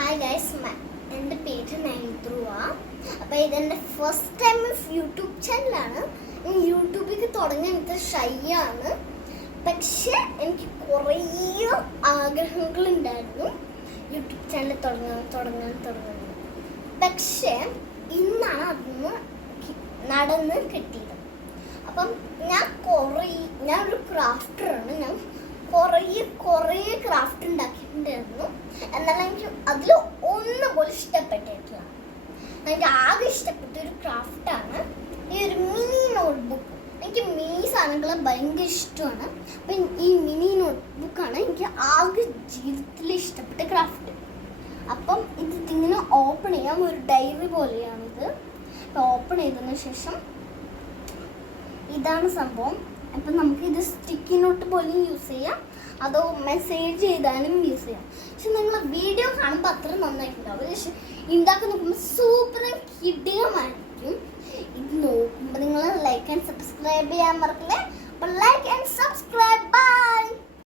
Hi guys, എൻ്റെ പേര് നൈൻധ്രുവ. അപ്പോൾ ഇതെൻ്റെ ഫസ്റ്റ് ടൈം യൂട്യൂബ് ചാനലാണ്. ഞാൻ യൂട്യൂബിൽ തുടങ്ങാൻ ഷൈ ആണ്. പക്ഷെ എനിക്ക് കുറേ ആഗ്രഹങ്ങളുണ്ടായിരുന്നു യൂട്യൂബ് ചാനൽ തുടങ്ങാൻ. പക്ഷേ ഇന്നാണ് അതൊന്ന് നടന്ന് കിട്ടിയത്. അപ്പം ഞാനൊരു ക്രാഫ്റ്ററാണ്. ഞാൻ കുറേ ക്രാഫ്റ്റ് ഉണ്ടാക്കിയിട്ടുണ്ടായിരുന്നു. എന്നാലും എനിക്ക് അതിൽ ഒന്നുപോലും ഇഷ്ടപ്പെട്ടിട്ടില്ല. എനിക്ക് ആകെ ഇഷ്ടപ്പെട്ട ഒരു ക്രാഫ്റ്റാണ് ഈ ഒരു മിനി നോട്ട്ബുക്ക്. എനിക്ക് മിനി സാധനങ്ങൾ ഭയങ്കര ഇഷ്ടമാണ്. അപ്പം ഈ മിനി നോട്ട്ബുക്കാണ് എനിക്ക് ആകെ ജീവിതത്തിൽ ഇഷ്ടപ്പെട്ട ക്രാഫ്റ്റ്. അപ്പം ഇതിങ്ങനെ ഓപ്പൺ ചെയ്യാം. ഒരു ഡയറി പോലെയാണിത്. അപ്പം ഓപ്പൺ ചെയ്തതിന് ശേഷം ഇതാണ് സംഭവം. അപ്പം നമുക്കിത് സ്റ്റിക്കി നോട്ട് പോലെ യൂസ് ചെയ്യാം, അതോ മെസ്സേജ് ചെയ്താലും യൂസ് ചെയ്യാം. പക്ഷെ നിങ്ങൾ വീഡിയോ കാണുമ്പോൾ അത്ര നന്നായിട്ടുണ്ടാവും. പക്ഷെ ഉണ്ടാക്കി നോക്കുമ്പോൾ സൂപ്പർ കിടിലമായിരിക്കും. ഇത് നോക്കുമ്പോൾ നിങ്ങൾ ലൈക്ക് ആൻഡ് സബ്സ്ക്രൈബ് ചെയ്യാൻ മറക്കില്ലേ. അപ്പം ലൈക്ക് ആൻഡ് സബ്സ്ക്രൈബ്. ബൈ.